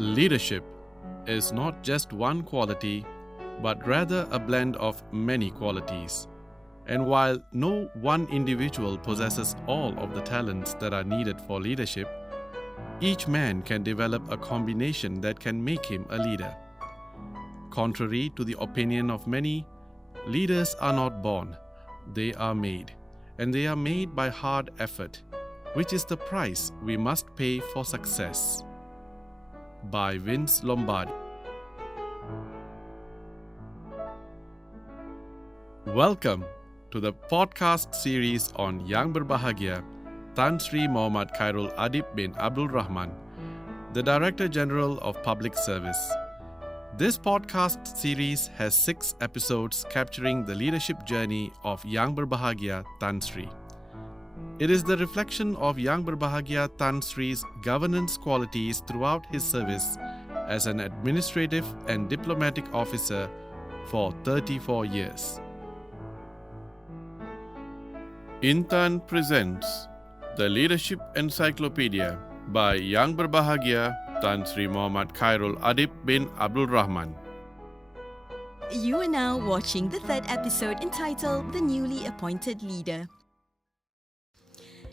Leadership is not just one quality, but rather a blend of many qualities. And while no one individual possesses all of the talents that are needed for leadership, each man can develop a combination that can make him a leader. Contrary to the opinion of many, leaders are not born, they are made. And they are made by hard effort, which is the price we must pay for success. By Vince Lombardi. Welcome to the podcast series on Yang Berbahagia, Tan Sri Muhammad Khairul Adib bin Abdul Rahman, the Director General of Public Service. This podcast series has 6 episodes capturing the leadership journey of Yang Berbahagia Tan Sri. It is the reflection of Yang Berbahagia Tan Sri's governance qualities throughout his service as an administrative and diplomatic officer for 34 years. Intan presents the Leadership Encyclopedia by Yang Berbahagia Tan Sri Muhammad Khairul Adib bin Abdul Rahman. You are now watching the 3rd episode entitled The Newly Appointed Leader.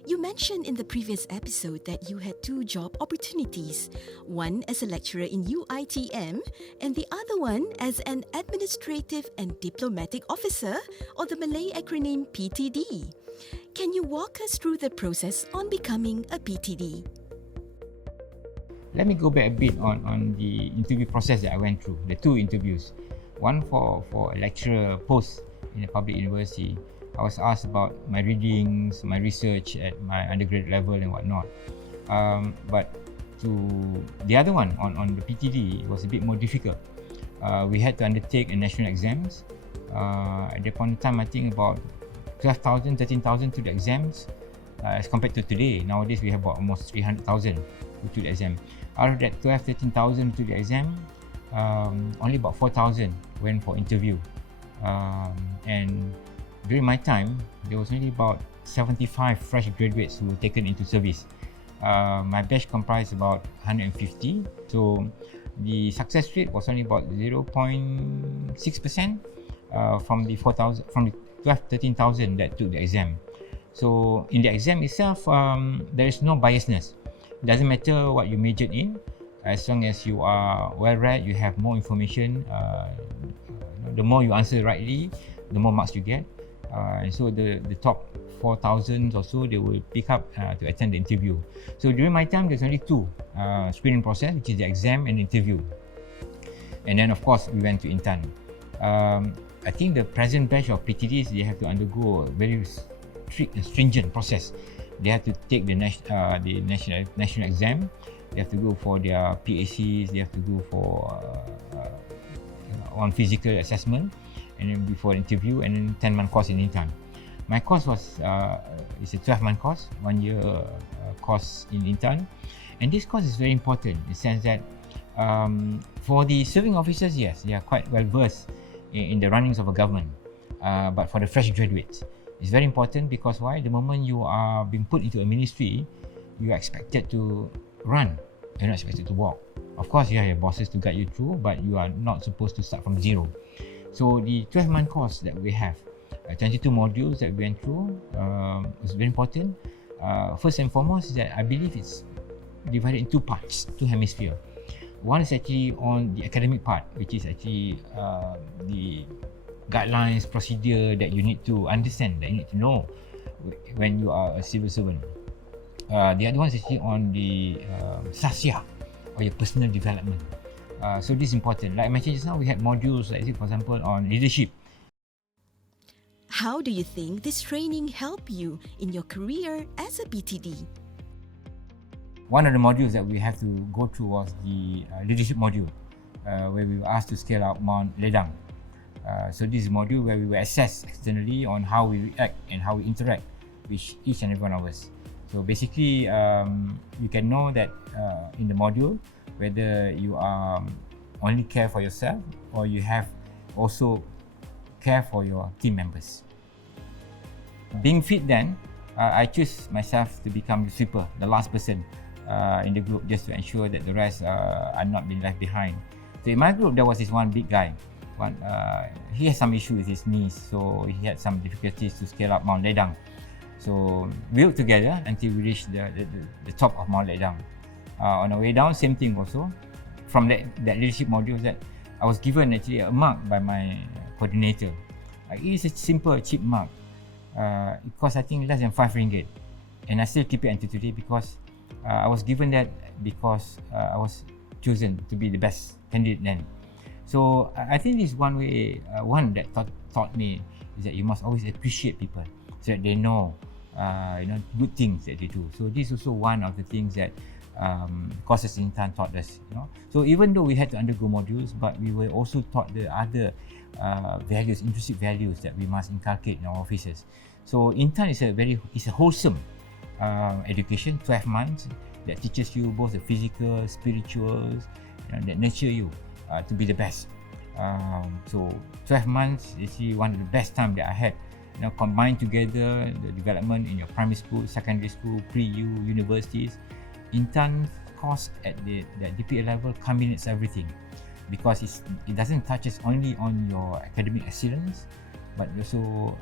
You mentioned in the previous episode that you had 2 job opportunities, one as a lecturer in UITM and the other one as an administrative and diplomatic officer, or the Malay acronym PTD. Can you walk us through the process on becoming a PTD? Let me go back a bit on the interview process that I went through, the 2 interviews. One for a lecturer post in a public university. I was asked about my readings, my research at my undergraduate level and whatnot. But to the other one, on the PTD, it was a bit more difficult. We had to undertake a national exams. At that point in time, I think about 12,000, 13,000 to the exams as compared to today. Nowadays, we have about almost 300,000 to the exam. Out of that 12,000, 13,000 to the exam, only about 4,000 went for interview. And during my time, there was only about 75 fresh graduates who were taken into service. My batch comprised about 150. So the success rate was only about 0.6% from the 4,000, from the 13,000 that took the exam. So in the exam itself, there is no biasness. It doesn't matter what you majored in, as long as you are well read, you have more information. The more you answer rightly, the more marks you get. And so the top 4,000 or so, they will pick up to attend the interview. So during my time, there's only 2 screening process, which is the exam and interview. And then of course, we went to Intan. I think the present batch of PTDs, they have to undergo a very strict and stringent process. They have to take the national exam. They have to go for their PACs. They have to go for one physical assessment, and then before interview, and then 10-month course in Intan. My course was it's a 12-month course, 1 year course in Intan, and this course is very important in the sense that for the serving officers, yes, they are quite well versed in the runnings of a government, but for the fresh graduates, it's very important because why? The moment you are being put into a ministry, you are expected to run, you're not expected to walk. Of course, you have your bosses to guide you through, but you are not supposed to start from zero. So the 12-month course that we have, 22 modules that we went through, was very important. First and foremost is that I believe it's divided in 2 parts, 2 hemispheres. One is actually on the academic part, which is actually the guidelines, procedure that you need to understand, that you need to know when you are a civil servant. The other one is actually on the sasya, or your personal development. So this is important. Like I mentioned just now, we had modules, like for example, on leadership. How do you think this training helped you in your career as a PTD? One of the modules that we have to go through was the leadership module, where we were asked to scale out Mount Ledang. So this is a module where we were assessed externally on how we react and how we interact with each and every one of us. So basically, you can know that in the module, whether you only care for yourself or you have also care for your team members. Being fit then, I choose myself to become the sweeper, the last person in the group just to ensure that the rest are not being left behind. So in my group, there was this one big guy. He has some issue with his knees, so he had some difficulties to scale up Mount Ledang. So we worked together until we reached the top of Mount Ledang. On our way down, same thing also. From that leadership module, that I was given actually a mark by my coordinator. It is a simple, cheap mark. It cost I think less than 5 ringgit, and I still keep it until today because I was given that because I was chosen to be the best candidate then. So I think this one way, one that taught me is that you must always appreciate people so that they know, good things that they do. So this is also one of the things that courses in Intan taught us. So even though we had to undergo modules, but we were also taught the other values, intrinsic values that we must inculcate in our offices. So Intan is a wholesome education, 12 months that teaches you both the physical, spirituals, that nurture you to be the best. So 12 months is one of the best time that I had. Combined together the development in your primary school, secondary school, pre-U, universities. Intan course at the DPA level culminates everything because it doesn't touch us only on your academic excellence, but also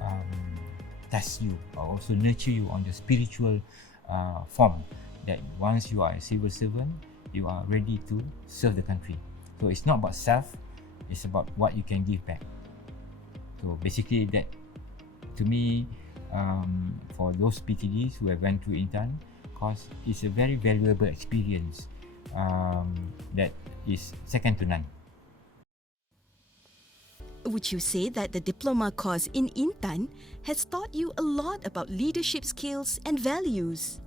test you or also nurture you on the spiritual form, that once you are a civil servant, you are ready to serve the country. So it's not about self, it's about what you can give back. So basically that, to me, for those PTDs who have went through Intan course, it's a very valuable experience that is second to none. Would you say that the diploma course in Intan has taught you a lot about leadership skills and values?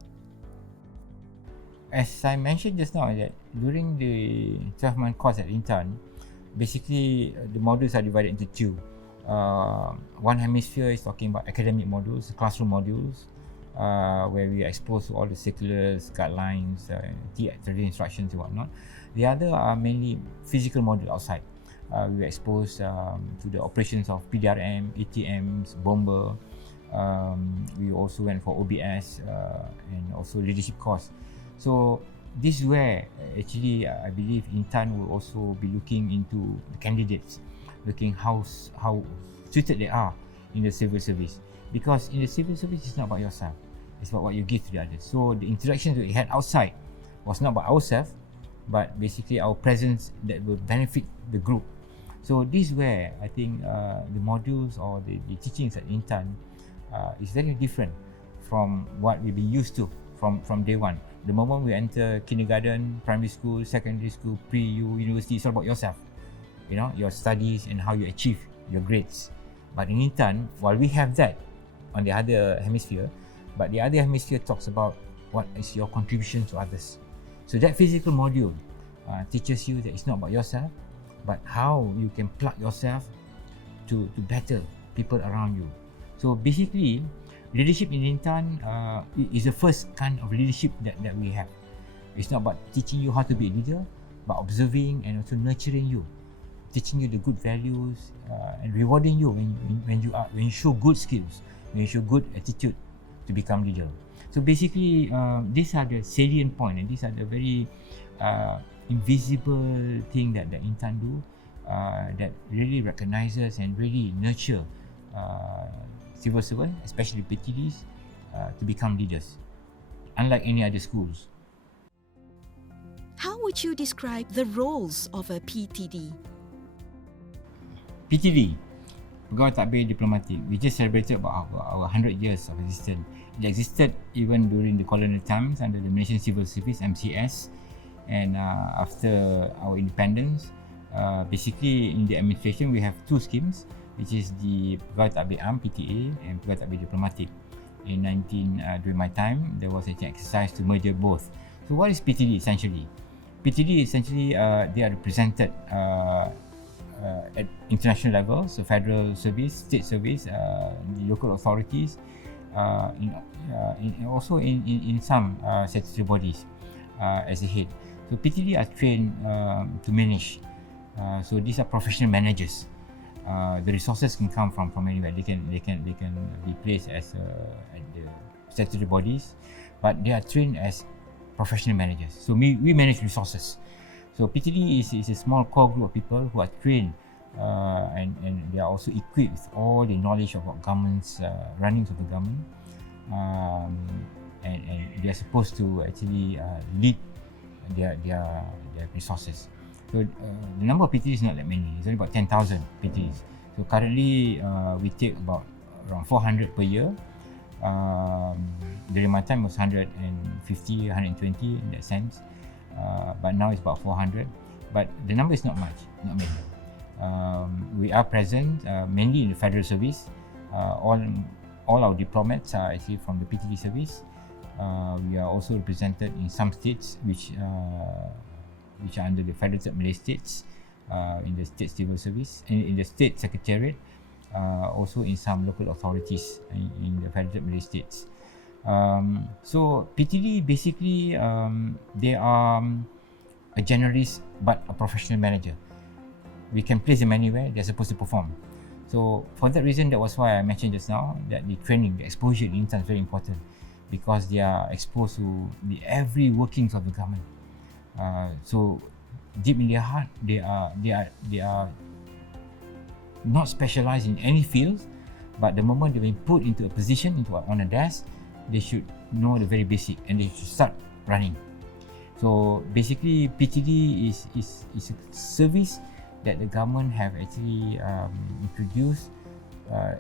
As I mentioned just now, that during the 12-month course at Intan, basically the modules are divided into two. One hemisphere is talking about academic modules, classroom modules, where we are exposed to all the circulars, guidelines, theory instructions and whatnot. The other are mainly physical module outside. We were exposed to the operations of PDRM, ATMs, bomber. We also went for OBS and also leadership course. So this is where actually I believe Intan will also be looking into the candidates, looking how suited they are in the civil service. Because in the civil service, it's not about yourself, it's about what you give to the others. So the interactions that we had outside was not about ourselves, but basically our presence that will benefit the group. So this is where I think the modules or the teachings at Intan is very different from what we've been used to from day one. The moment we enter kindergarten, primary school, secondary school, pre-U, university, it's all about yourself. Your studies and how you achieve your grades. But in Intan, while we have that on the other hemisphere, but the other hemisphere talks about what is your contribution to others. So that physical module teaches you that it's not about yourself, but how you can plug yourself to better people around you. So basically, leadership in Intan is the first kind of leadership that we have. It's not about teaching you how to be a leader, but observing and also nurturing you, teaching you the good values and rewarding you when you show good skills, when you show good attitude to become leader. So basically, these are the salient point, and these are the very invisible thing that Intan do that really recognizes and really nurture civil servants, especially PTDs, to become leaders, unlike any other schools. How would you describe the roles of a PTD? PTD, Pegawai Tadbir Diplomatik, we just celebrated about our 100 years of existence. It existed even during the colonial times under the Malaysian Civil Service, MCS, and after our independence, basically in the administration we have two schemes, which is the Pegawai Tadbir Am PTA and Pegawai Tadbir Diplomatik. During my time, there was an exercise to merge both. So what is PTD essentially? PTD essentially they are represented at international level, so federal service, state service, the local authorities, also in some statutory bodies as a head. So PTD are trained to manage. So these are professional managers. The resources can come from anywhere. They can be placed as at the statutory bodies, but they are trained as professional managers. So we manage resources. So PTD is a small core group of people who are trained and they are also equipped with all the knowledge about government's runnings of the government, and they are supposed to actually lead their resources. So the number of PTDs is not that many. It's only about 10,000 PTDs. So currently we take about around 400 per year. During my time it was 150, 120 in that sense, but now it's about 400. But the number is not much, not many. We are present mainly in the federal service. All our diplomats are actually from the PTD service. We are also represented in some states which are under the Federated Malay States, in the State Civil Service, in the State Secretariat, also in some local authorities in the Federated Malay States. So PTD basically they are a generalist but a professional manager. We can place them anywhere, they're supposed to perform. So for that reason, that was why I mentioned just now that the training, the exposure in intern is very important, because they are exposed to the every workings of the government. So deep in their heart, they are not specialized in any field, but the moment they've been put into a position, on a desk, they should know the very basic and they should start running. So basically, PTD is a service that the government have actually introduced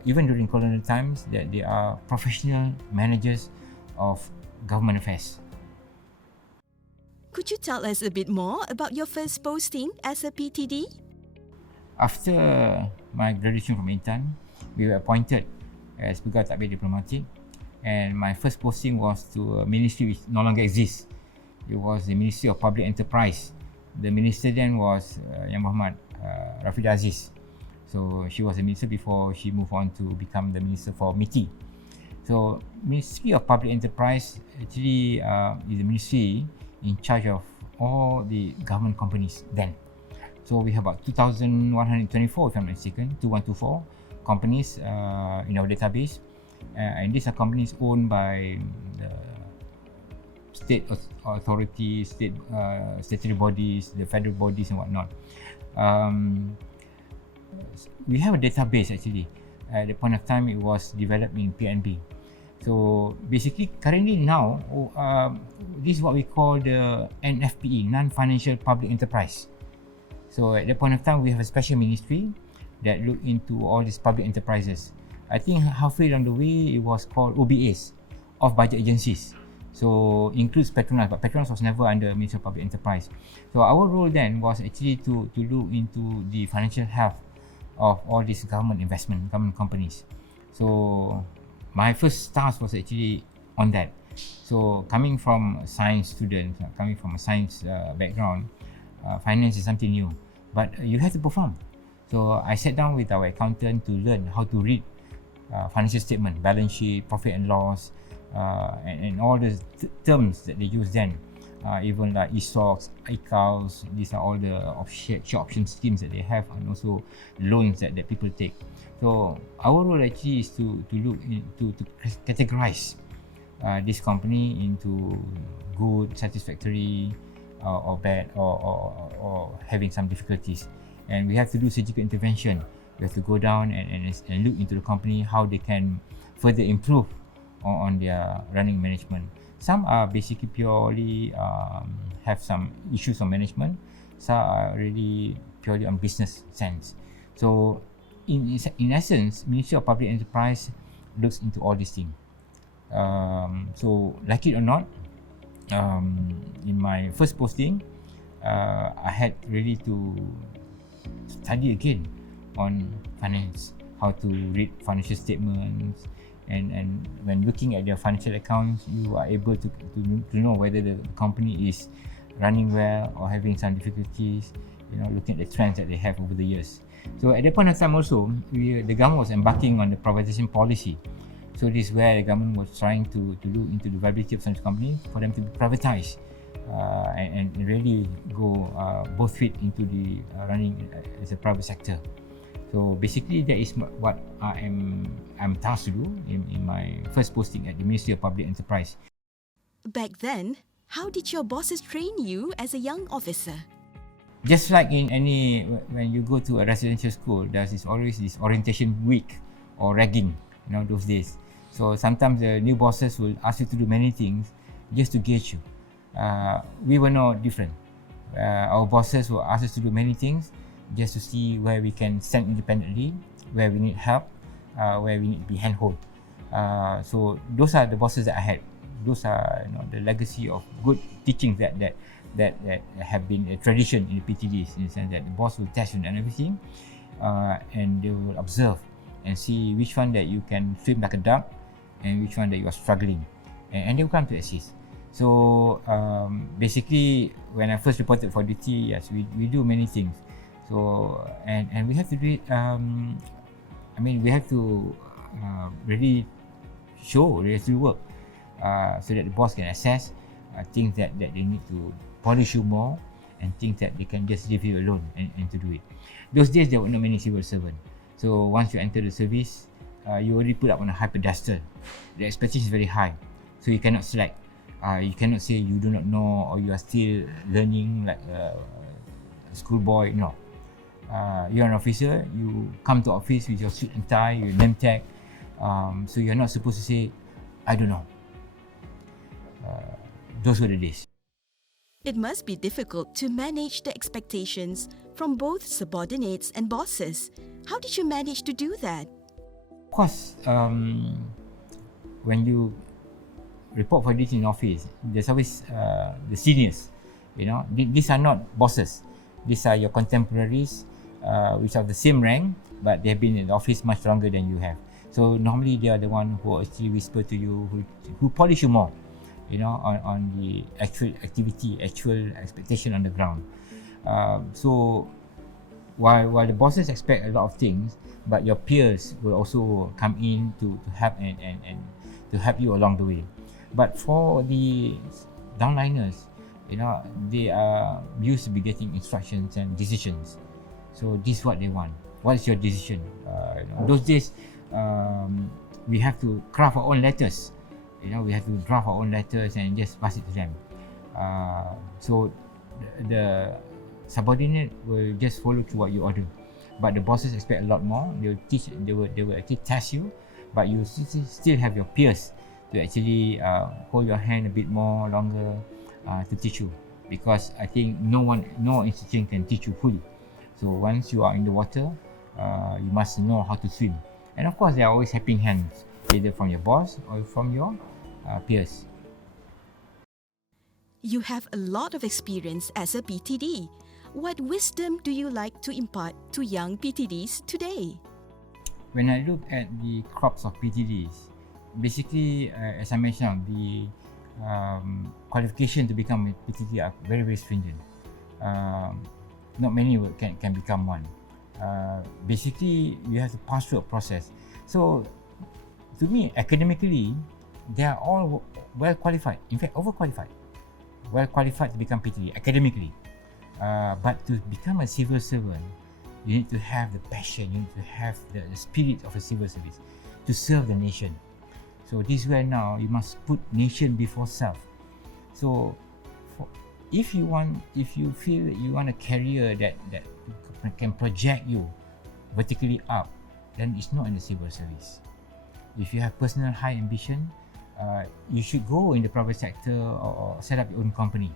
even during colonial times, that they are professional managers of government affairs. Could you tell us a bit more about your first posting as a PTD? After my graduation from intern, we were appointed as Pegawai Tadbir Diplomatik, and my first posting was to a ministry which no longer exists. It was the Ministry of Public Enterprise. The minister then was Yang Muhammad Rafidah Aziz. So she was the minister before she moved on to become the minister for MITI. So Ministry of Public Enterprise actually is the ministry in charge of all the government companies then. So we have about 2,124, if I'm not mistaken, 2124 companies in our database, and these are companies owned by the state authorities, statutory bodies, the federal bodies and whatnot. We have a database actually. At the point of time, it was developed in PNB. So basically, currently now, this is what we call the NFPE, Non-Financial Public Enterprise. So at that point of time, we have a special ministry that look into all these public enterprises. I think halfway along the way, it was called OBAs, Off-Budget Agencies. So includes Petronas, but Petronas was never under Ministry of Public Enterprise. So our role then was actually to look into the financial health of all these government investment, government companies. So my first task was actually on that. So coming from a science student, coming from a science background, finance is something new, but you have to perform. So I sat down with our accountant to learn how to read financial statement, balance sheet, profit and loss, and all the terms that they use then, even like ESOPs, ICAOs, these are all the share option schemes that they have, and also loans that people take. So our role actually is to look into, to categorize this company into good, satisfactory, or bad, or having some difficulties. And we have to do surgical intervention. We have to go down and look into the company, how they can further improve on their running management. Some are basically purely have some issues on management. Some are really purely on business sense. So in essence, Ministry of Public Enterprise looks into all these things. So like it or not, in my first posting, I had really to study again on finance, how to read financial statements, and when looking at their financial accounts, you are able to know whether the company is running well or having some difficulties, looking at the trends that they have over the years. So at that point of time also, the government was embarking on the privatization policy. So this is where the government was trying to look into the viability of such companies for them to be privatized and really go both feet into the running as a private sector. So basically, that is what I'm tasked to do in my first posting at the Ministry of Public Enterprise. Back then, How did your bosses train you as a young officer? Just like in any, when you go to a residential school, there's always this orientation week or ragging, those days. So sometimes the new bosses will ask you to do many things just to gauge you. We were no different. Our bosses will ask us to do many things just to see where we can stand independently, where we need help, where we need to be handhold. So those are the bosses that I had. Those are the legacy of good teachings that have been a tradition in the PTDs, in the sense that the boss will test you on everything, and they will observe and see which one that you can swim like a duck and which one that you are struggling, and they will come to assist. So basically, when I first reported for duty, yes, we do many things. So and we have to do it. We have to really show the work, so that the boss can assess things that they need to polish you more, and things that they can just leave you alone and to do it. Those days there were not many civil servants. So once you enter the service, you already put up on a high pedestal. The expectation is very high, so you cannot slack. You cannot say you do not know or you are still learning like a schoolboy. No. You're an officer, you come to office with your suit and tie, your name tag. So you're not supposed to say, I don't know. Those were the days. It must be difficult to manage the expectations from both subordinates and bosses. How did you manage to do that? Of course, when you report for duty in office, there's always the seniors. These are not bosses. These are your contemporaries, which are the same rank, but they have been in the office much longer than you have. So normally they are the one who actually whisper to you, who polish you more, on the actual activity, actual expectation on the ground. So while the bosses expect a lot of things, but your peers will also come in to help and to help you along the way. But for the downliners, they are used to be getting instructions and decisions. So this is what they want. What is your decision? Those days, we have to craft our own letters. We have to draft our own letters and just pass it to them. So the subordinate will just follow through what you order, but the bosses expect a lot more. They will teach. They will actually test you, but you still have your peers to actually hold your hand a bit more longer to teach you, because I think no institution can teach you fully. So once you are in the water, you must know how to swim. And of course, there are always helping hands, either from your boss or from your peers. You have a lot of experience as a PTD. What wisdom do you like to impart to young PTDs today? When I look at the crops of PTDs, basically, as I mentioned, the qualification to become a PTD are very, very stringent. Not many can become one. Basically, you have to pass through a process. So, to me, academically, they are all well qualified. In fact, overqualified. Well qualified to become PTD academically. But to become a civil servant, you need to have the passion. You need to have the spirit of a civil service to serve the nation. So this is where now you must put nation before self. So, if you feel that you want a career that can project you vertically up, then it's not in the civil service. If you have personal high ambition, you should go in the private sector or set up your own company.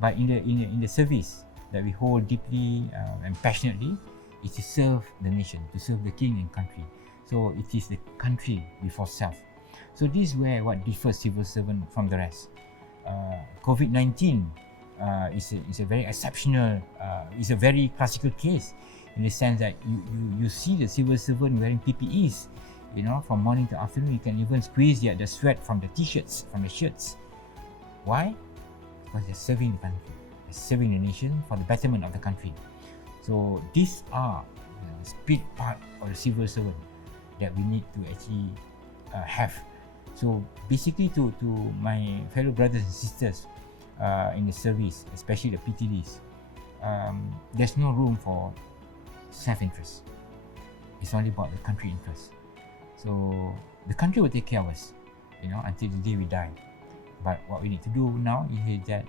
But in the service that we hold deeply and passionately, is to serve the nation, to serve the king and country. So it is the country before self. So this is where what differs civil servant from the rest. COVID-19 is a very exceptional, is a very classical case, in the sense that you see the civil servant wearing PPEs, from morning to afternoon. You can even squeeze the sweat from the t-shirts, from the shirts. Why? Because they're serving the country, they're serving the nation for the betterment of the country. So these are the spirit part of the civil servant that we need to actually have. So basically, to my fellow brothers and sisters in the service, especially the PTDs, there's no room for self-interest. It's only about the country interest. So the country will take care of us, until the day we die. But what we need to do now is that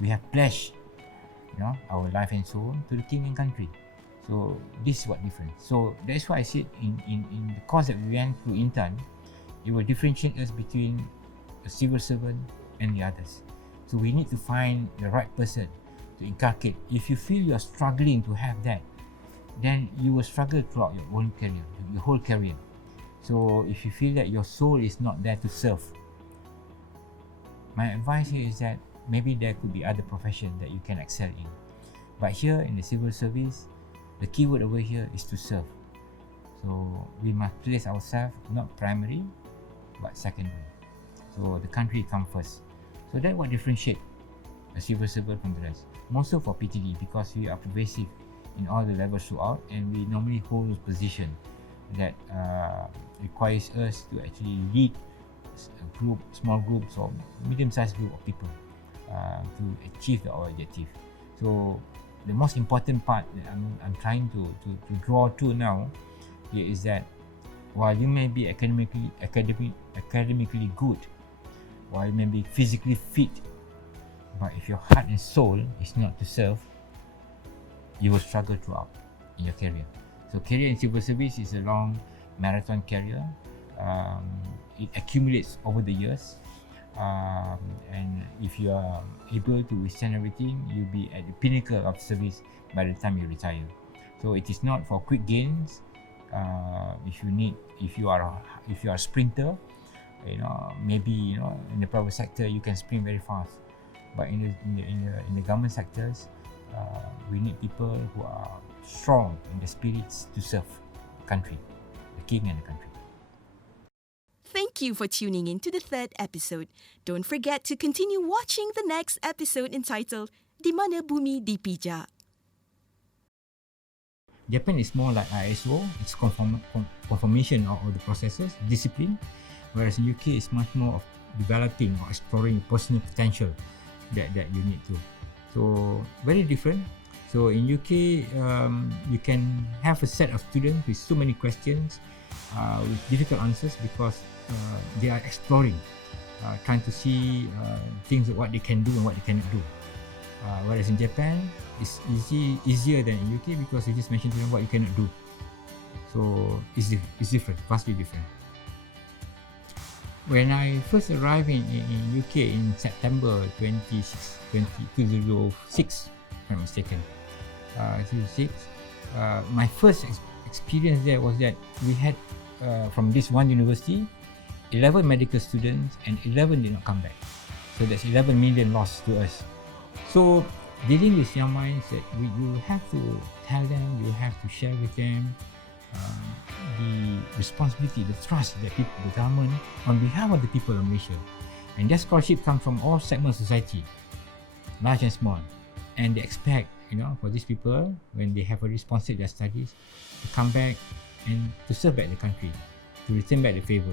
we have pledged, our life and soul to the king and country. So this is what different. So that's why I said in the course that we went through Intan, it will differentiate us between a civil servant and the others. So we need to find the right person to inculcate. If you feel you're struggling to have that, then you will struggle throughout your whole career. So if you feel that your soul is not there to serve, my advice here is that maybe there could be other professions that you can excel in. But here in the civil service, the key word over here is to serve. So we must place ourselves not primary, but secondary. So the country comes first. So that's what differentiates a civil servant from the rest. More so for PTD, because we are pervasive in all the levels throughout, and we normally hold a position that requires us to actually lead a group, small groups or medium-sized group of people to achieve our objective. So the most important part that I'm trying to draw to now here is that while you may be academically good, while you may be physically fit, but if your heart and soul is not to serve, you will struggle throughout in your career. So career in civil service is a long marathon career. It accumulates over the years, and if you are able to withstand everything, you'll be at the pinnacle of service by the time you retire. So it is not for quick gains. If you are a sprinter, maybe in the private sector you can sprint very fast, but in the government sectors, we need people who are strong in the spirits to serve the country, the king and the country. Thank you for tuning in to the third episode. Don't forget to continue watching the next episode entitled Di Mana Bumi Dipijak. Japan is more like ISO, it's confirmation of the processes, discipline, whereas in UK it's much more of developing or exploring personal potential that you need to. So very different. So in UK, you can have a set of students with so many questions, with difficult answers, because they are exploring, trying to see things, what they can do and what they cannot do. Whereas in Japan, it's easier than in UK, because you just mentioned to them what you cannot do. So it's different, vastly different. When I first arrived in UK in September 2006, if I'm mistaken, 2006, my first experience there was that we had, from this one university, 11 medical students and 11 did not come back. So that's 11 million lost to us. So dealing with young minds, you have to tell them, you have to share with them the responsibility, the trust that the government on behalf of the people of Malaysia. And that scholarship comes from all segments of society, large and small. And they expect, for these people, when they have already sponsored their studies, to come back and to serve back the country, to return back the favour.